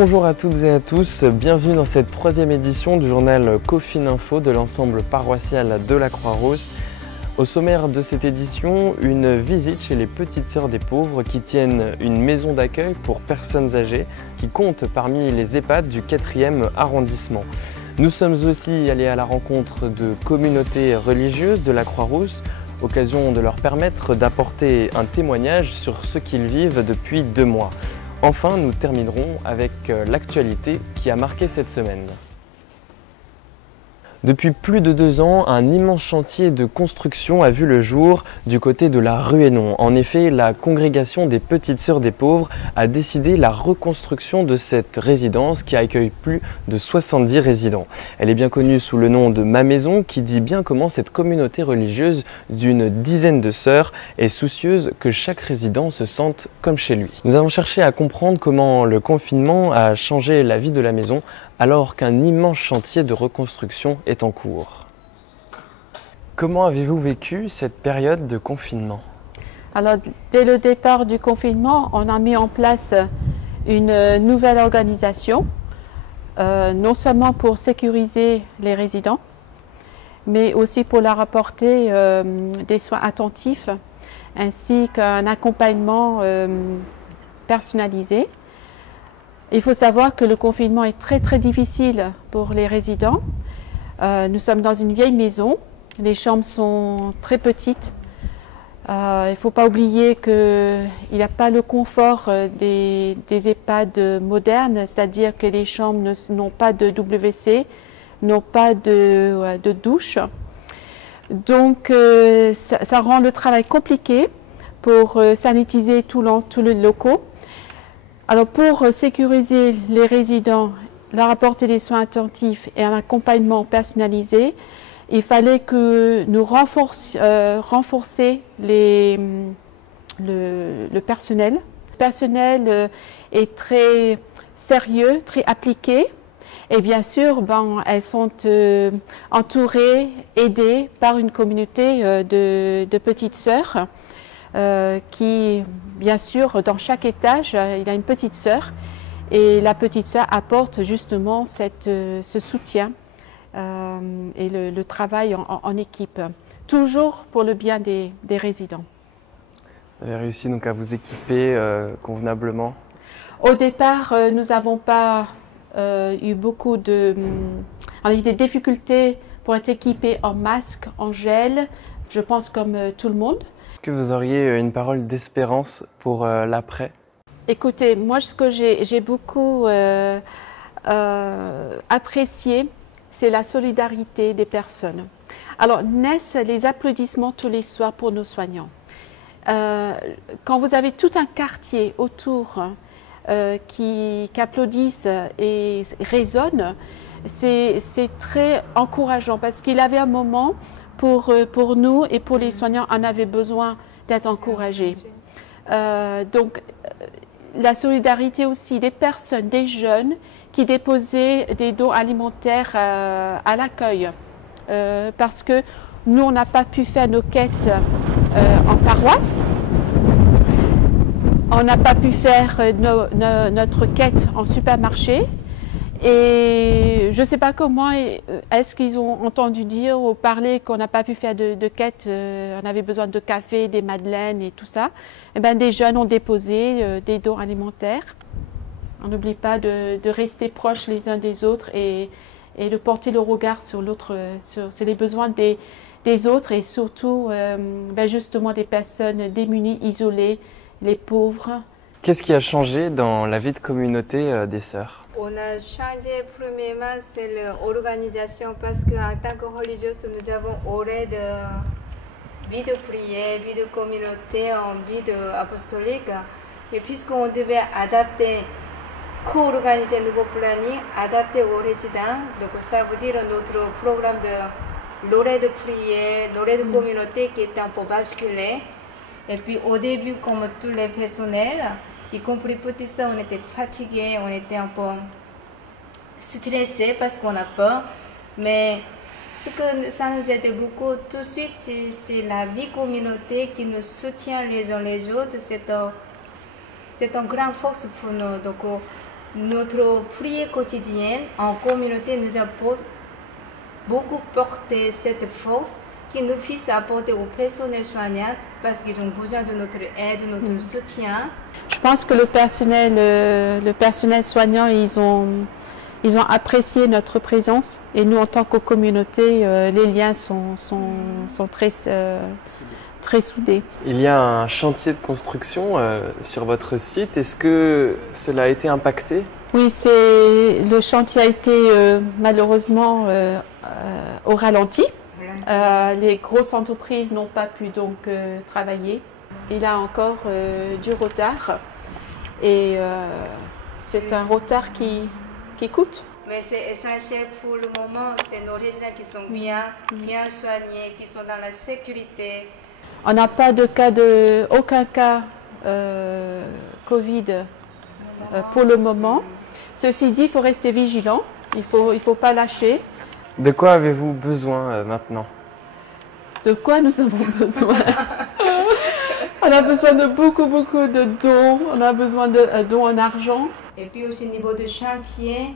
Bonjour à toutes et à tous, bienvenue dans cette troisième édition du journal Cofininfo de l'ensemble paroissial de la Croix-Rousse. Au sommaire de cette édition, une visite chez les Petites Sœurs des Pauvres qui tiennent une maison d'accueil pour personnes âgées qui compte parmi les EHPAD du 4e arrondissement. Nous sommes aussi allés à la rencontre de communautés religieuses de la Croix-Rousse, occasion de leur permettre d'apporter un témoignage sur ce qu'ils vivent depuis 2 mois. Enfin, nous terminerons avec l'actualité qui a marqué cette semaine. Depuis plus de 2 ans, un immense chantier de construction a vu le jour du côté de la rue Hénon. En effet, la congrégation des Petites Sœurs des Pauvres a décidé la reconstruction de cette résidence qui accueille plus de 70 résidents. Elle est bien connue sous le nom de Ma Maison, qui dit bien comment cette communauté religieuse d'une dizaine de sœurs est soucieuse que chaque résident se sente comme chez lui. Nous avons cherché à comprendre comment le confinement a changé la vie de la maison alors qu'un immense chantier de reconstruction est en cours. Comment avez-vous vécu cette période de confinement? Alors, dès le départ du confinement, on a mis en place une nouvelle organisation, non seulement pour sécuriser les résidents, mais aussi pour leur apporter des soins attentifs, ainsi qu'un accompagnement personnalisé. Il faut savoir que le confinement est très difficile pour les résidents. Nous sommes dans une vieille maison, les chambres sont très petites. Il ne faut pas oublier qu'il n'y a pas le confort des EHPAD modernes, c'est-à-dire que les chambres n'ont pas de WC, n'ont pas de douche. Donc ça rend le travail compliqué pour sanitiser tout le locaux. Alors pour sécuriser les résidents, leur apporter des soins attentifs et un accompagnement personnalisé, il fallait que nous renforcer le personnel. Le personnel est très sérieux, très appliqué et bien sûr, elles sont entourées, aidées par une communauté de petites sœurs. Qui, bien sûr, dans chaque étage, il y a une petite sœur et la petite sœur apporte justement ce soutien et le travail en équipe, toujours pour le bien des résidents. Vous avez réussi donc à vous équiper convenablement? Au départ, nous n'avons pas eu beaucoup de... on a eu des difficultés pour être équipés en masque, en gel, je pense comme tout le monde. Est-ce que vous auriez une parole d'espérance pour l'après? Écoutez, moi ce que j'ai beaucoup apprécié, c'est la solidarité des personnes. Alors naissent les applaudissements tous les soirs pour nos soignants. Quand vous avez tout un quartier autour qui applaudissent et résonnent, c'est très encourageant parce qu'il avait un moment pour nous et pour les soignants, on avait besoin d'être encouragés. Donc, la solidarité aussi des personnes, des jeunes qui déposaient des dons alimentaires à l'accueil. Parce que nous, on n'a pas pu faire nos quêtes en paroisse. On n'a pas pu faire notre quête en supermarché. Et je ne sais pas comment, est-ce qu'ils ont entendu dire ou parler qu'on n'a pas pu faire de quête, on avait besoin de café, des madeleines et tout ça. Et bien, des jeunes ont déposé des dons alimentaires. On n'oublie pas de rester proches les uns des autres et de porter le regard sur l'autre, sur les besoins des autres et surtout justement des personnes démunies, isolées, les pauvres. Qu'est-ce qui a changé dans la vie de communauté des sœurs? On a changé premièrement, c'est l'organisation parce qu'en tant que religieuse, nous avons aurait de vie de prière, vie de communauté, vie apostolique. Et puisqu'on devait adapter, co-organiser un nouveau planning, adapter aux résidents, donc ça veut dire notre programme de l'oreille de prière, l'oreille de communauté qui est un peu basculé. Et puis au début, comme tous les personnels, y compris petits sœurs, on était fatigués, on était un peu stressés parce qu'on a peur. Mais ce que ça nous aide beaucoup tout de suite, c'est la vie communauté qui nous soutient les uns les autres. C'est une grande force pour nous. Donc, notre prière quotidienne en communauté nous a beaucoup porté cette force qui nous puisse apporter au personnel soignant parce qu'ils ont besoin de notre aide, de notre soutien. Je pense que le personnel soignant, ils ont apprécié notre présence et nous, en tant que communauté, les liens sont très soudés. Il y a un chantier de construction sur votre site. Est-ce que cela a été impacté? Oui, le chantier a été malheureusement au ralenti. Les grosses entreprises n'ont pas pu donc travailler. Il a encore du retard et c'est un retard qui coûte. Mais c'est essentiel pour le moment, c'est nos résidents qui sont bien soignés, qui sont dans la sécurité. On n'a pas aucun cas Covid pour le moment. Ceci dit, il faut rester vigilant, il faut pas lâcher. De quoi avez-vous besoin maintenant? De quoi nous avons besoin? On a besoin de beaucoup de dons, on a besoin de dons en argent. Et puis aussi au niveau du chantier,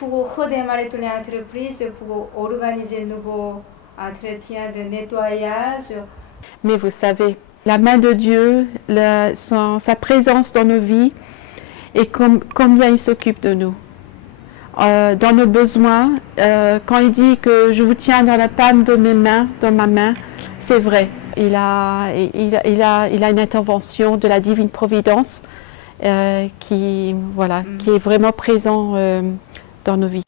pour redémarrer toutes les entreprises, pour organiser de nouveaux entretiens de nettoyage. Mais vous savez, la main de Dieu, sa présence dans nos vies et combien il s'occupe de nous. Dans nos besoins, quand il dit que je vous tiens dans la palme de mes mains, dans ma main, c'est vrai. Il a une intervention de la divine providence qui est vraiment présent dans nos vies.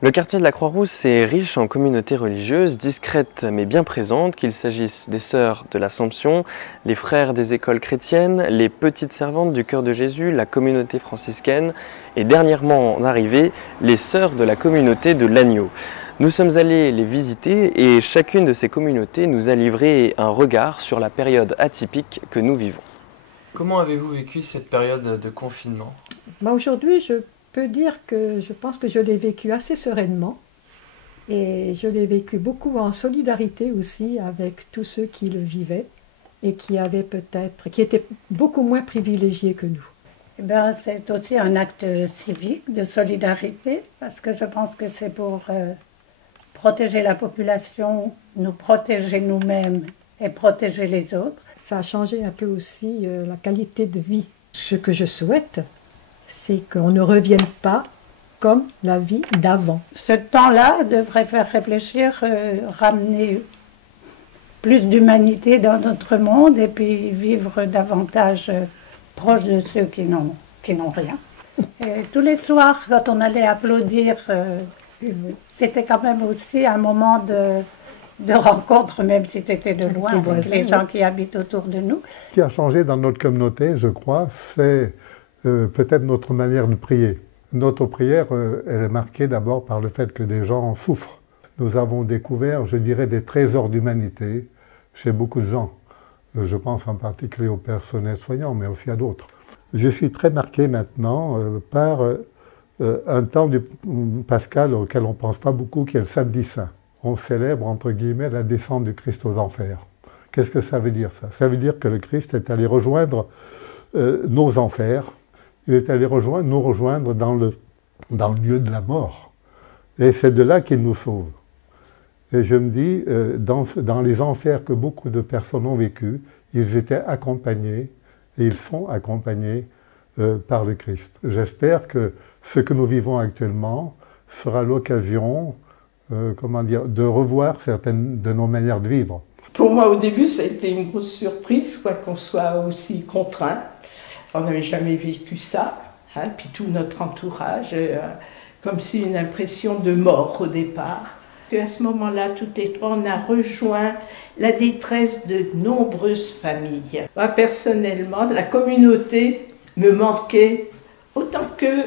Le quartier de la Croix-Rousse est riche en communautés religieuses, discrètes mais bien présentes, qu'il s'agisse des sœurs de l'Assomption, les frères des écoles chrétiennes, les petites servantes du Cœur de Jésus, la communauté franciscaine et dernièrement arrivées, les sœurs de la communauté de l'Agneau. Nous sommes allés les visiter et chacune de ces communautés nous a livré un regard sur la période atypique que nous vivons. Comment avez-vous vécu cette période de confinement? Aujourd'hui, je peux dire que je pense que je l'ai vécu assez sereinement et je l'ai vécu beaucoup en solidarité aussi avec tous ceux qui le vivaient et qui étaient beaucoup moins privilégiés que nous. Eh bien, c'est aussi un acte civique de solidarité parce que je pense que c'est pour protéger la population, nous protéger nous-mêmes et protéger les autres. Ça a changé un peu aussi la qualité de vie. Ce que je souhaite, c'est qu'on ne revienne pas comme la vie d'avant. Ce temps-là devrait faire réfléchir, ramener plus d'humanité dans notre monde et puis vivre davantage proche de ceux qui n'ont rien. Et tous les soirs, quand on allait applaudir, c'était quand même aussi un moment de rencontre, même si c'était de loin, avec les gens qui habitent autour de nous. Ce qui a changé dans notre communauté, je crois, c'est peut-être notre manière de prier. Notre prière, elle est marquée d'abord par le fait que des gens souffrent. Nous avons découvert, je dirais, des trésors d'humanité chez beaucoup de gens. Je pense en particulier au personnel soignant, mais aussi à d'autres. Je suis très marqué maintenant par un temps du pascal auquel on ne pense pas beaucoup, qui est le samedi saint. On célèbre, entre guillemets, la descente du Christ aux enfers. Qu'est-ce que ça veut dire, ça? Ça veut dire que le Christ est allé rejoindre nos enfers. Il est allé nous rejoindre dans le lieu de la mort. Et c'est de là qu'il nous sauve. Et je me dis, dans les enfers que beaucoup de personnes ont vécu, ils étaient accompagnés, et ils sont accompagnés par le Christ. J'espère que ce que nous vivons actuellement sera l'occasion, de revoir certaines de nos manières de vivre. Pour moi, au début, ça a été une grosse surprise, qu'on soit aussi contraint. On n'avait jamais vécu ça, hein, puis tout notre entourage, comme si une impression de mort au départ. Et à ce moment-là, toutes les trois, on a rejoint la détresse de nombreuses familles. Moi, personnellement, la communauté me manquait autant que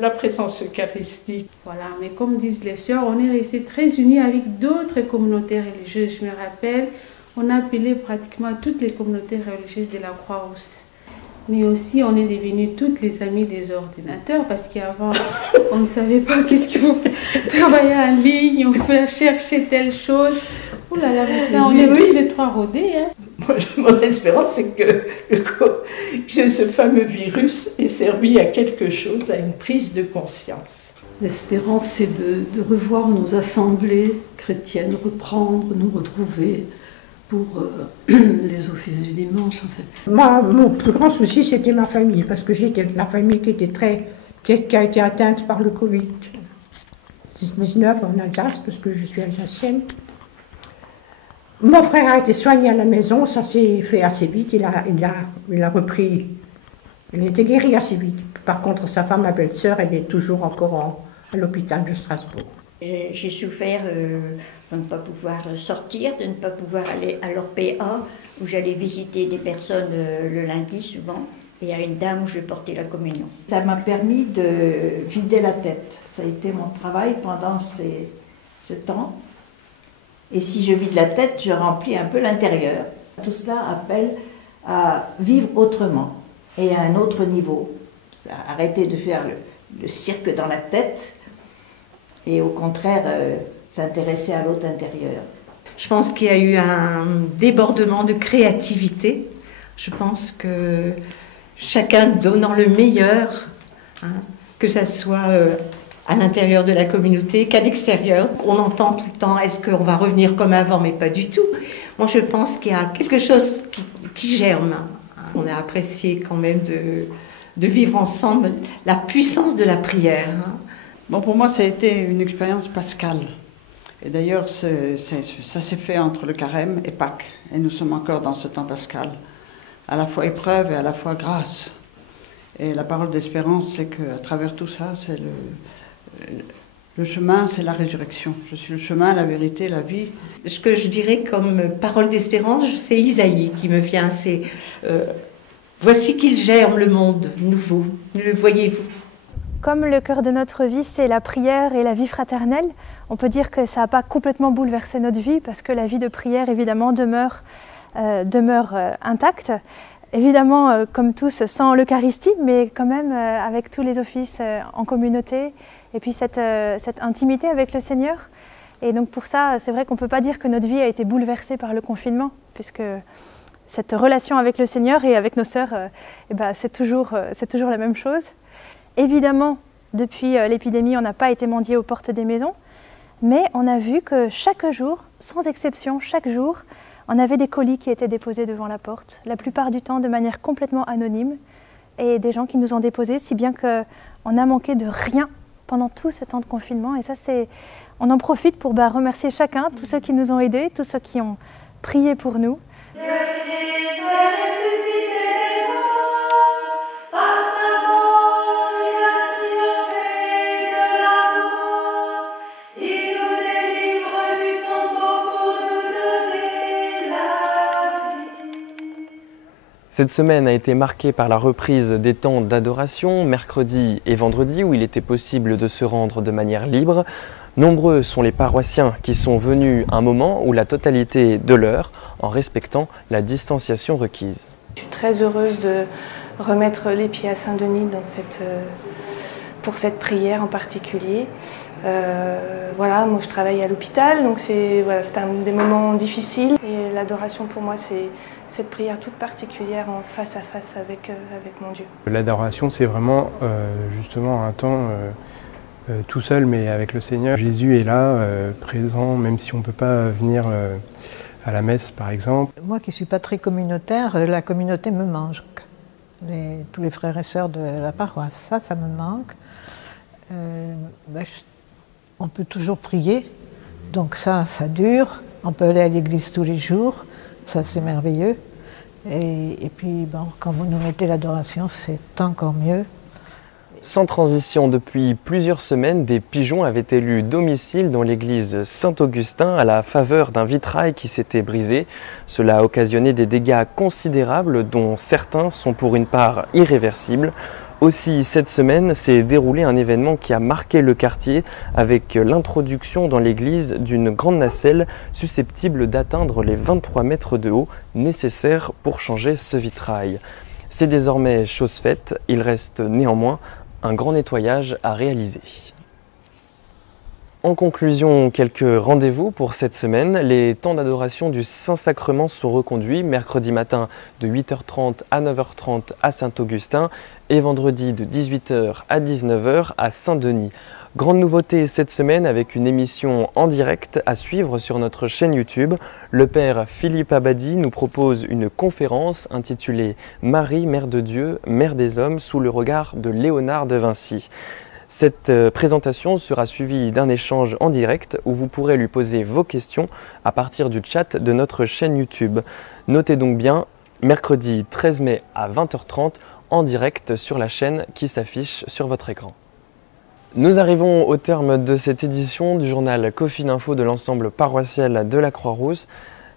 la présence eucharistique. Voilà, mais comme disent les sœurs, on est restés très unis avec d'autres communautés religieuses. Je me rappelle, on appelait pratiquement toutes les communautés religieuses de la Croix-Rousse. Mais aussi, on est devenus toutes les amies des ordinateurs parce qu'avant, on ne savait pas qu'est-ce qu'il faut travailler en ligne, on fait chercher telle chose. Ouh là là, maintenant, on est toutes les trois rodées. Hein. Moi, mon espérance, c'est que ce fameux virus ait servi à quelque chose, à une prise de conscience. L'espérance, c'est de revoir nos assemblées chrétiennes, reprendre, nous retrouver pour les offices du dimanche, en fait. Moi, mon plus grand souci, c'était ma famille, parce que j'étais de la famille qui a été atteinte par le Covid-19 en Alsace, parce que je suis alsacienne. Mon frère a été soigné à la maison, ça s'est fait assez vite, il a repris, il était guéri assez vite. Par contre, sa femme, ma belle-sœur, elle est toujours encore à l'hôpital de Strasbourg. J'ai souffert de ne pas pouvoir sortir, de ne pas pouvoir aller à l'Orpea, où j'allais visiter des personnes le lundi souvent, et à une dame où je portais la communion. Ça m'a permis de vider la tête. Ça a été mon travail pendant ce temps. Et si je vide la tête, je remplis un peu l'intérieur. Tout cela appelle à vivre autrement et à un autre niveau. Arrêter de faire le cirque dans la tête et au contraire s'intéresser à l'autre intérieur. Je pense qu'il y a eu un débordement de créativité. Je pense que chacun donnant le meilleur, que ça soit à l'intérieur de la communauté qu'à l'extérieur. On entend tout le temps, est-ce qu'on va revenir comme avant, mais pas du tout. Moi, je pense qu'il y a quelque chose qui germe. On a apprécié quand même de vivre ensemble la puissance de la prière. Bon, pour moi, ça a été une expérience pascale. Et d'ailleurs, ça s'est fait entre le carême et Pâques. Et nous sommes encore dans ce temps pascal. À la fois épreuve et à la fois grâce. Et la parole d'espérance, c'est qu'à travers tout ça, c'est le chemin, c'est la résurrection. Je suis le chemin, la vérité, la vie. Ce que je dirais comme parole d'espérance, c'est Isaïe qui me vient. C'est voici qu'il germe le monde nouveau. Le voyez-vous? Comme le cœur de notre vie, c'est la prière et la vie fraternelle, on peut dire que ça n'a pas complètement bouleversé notre vie parce que la vie de prière, évidemment, demeure intacte. Évidemment, comme tous, sans l'Eucharistie, mais quand même avec tous les offices en communauté et puis cette intimité avec le Seigneur. Et donc pour ça, c'est vrai qu'on ne peut pas dire que notre vie a été bouleversée par le confinement, puisque cette relation avec le Seigneur et avec nos sœurs, c'est toujours la même chose. Évidemment, depuis l'épidémie, on n'a pas été mendier aux portes des maisons, mais on a vu que chaque jour, sans exception, chaque jour, on avait des colis qui étaient déposés devant la porte, la plupart du temps de manière complètement anonyme, et des gens qui nous ont déposés, si bien qu'on a manqué de rien pendant tout ce temps de confinement. Et ça, on en profite pour remercier chacun, tous ceux qui nous ont aidés, tous ceux qui ont prié pour nous. Cette semaine a été marquée par la reprise des temps d'adoration, mercredi et vendredi, où il était possible de se rendre de manière libre. Nombreux sont les paroissiens qui sont venus un moment où la totalité de l'heure, en respectant la distanciation requise. Je suis très heureuse de remettre les pieds à Saint-Denis pour cette prière en particulier. Voilà, moi je travaille à l'hôpital, donc c'est des moments difficiles. Et l'adoration pour moi, c'est cette prière toute particulière en face à face avec mon Dieu. L'adoration, c'est vraiment justement un temps tout seul, mais avec le Seigneur. Jésus est là, présent, même si on ne peut pas venir à la messe, par exemple. Moi qui ne suis pas très communautaire, la communauté me manque. Tous les frères et sœurs de la paroisse, ça me manque. On peut toujours prier, donc ça dure. On peut aller à l'église tous les jours, ça c'est merveilleux. Et puis quand vous nous mettez l'adoration, c'est encore mieux. Sans transition, depuis plusieurs semaines, des pigeons avaient élu domicile dans l'église Saint-Augustin à la faveur d'un vitrail qui s'était brisé. Cela a occasionné des dégâts considérables dont certains sont pour une part irréversibles. Aussi, cette semaine s'est déroulé un événement qui a marqué le quartier avec l'introduction dans l'église d'une grande nacelle susceptible d'atteindre les 23 mètres de haut nécessaires pour changer ce vitrail. C'est désormais chose faite, il reste néanmoins un grand nettoyage à réaliser. En conclusion, quelques rendez-vous pour cette semaine. Les temps d'adoration du Saint-Sacrement sont reconduits mercredi matin de 8h30 à 9h30 à Saint-Augustin et vendredi de 18h à 19h à Saint-Denis. Grande nouveauté cette semaine avec une émission en direct à suivre sur notre chaîne YouTube. Le père Philippe Abadi nous propose une conférence intitulée « Marie, Mère de Dieu, Mère des hommes sous le regard de Léonard de Vinci ». Cette présentation sera suivie d'un échange en direct où vous pourrez lui poser vos questions à partir du chat de notre chaîne YouTube. Notez donc bien, mercredi 13 mai à 20h30 en direct sur la chaîne qui s'affiche sur votre écran. Nous arrivons au terme de cette édition du journal Coffin Info de l'ensemble paroissial de la Croix-Rousse.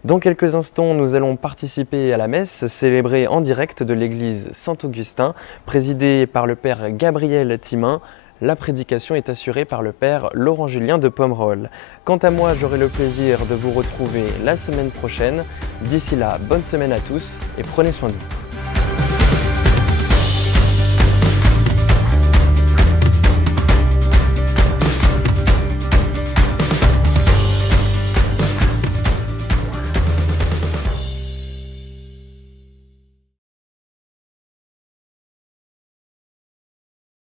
Dans quelques instants, nous allons participer à la messe célébrée en direct de l'église Saint-Augustin, présidée par le père Gabriel Timin. La prédication est assurée par le père Laurent-Julien de Pomerol. Quant à moi, j'aurai le plaisir de vous retrouver la semaine prochaine. D'ici là, bonne semaine à tous et prenez soin de vous.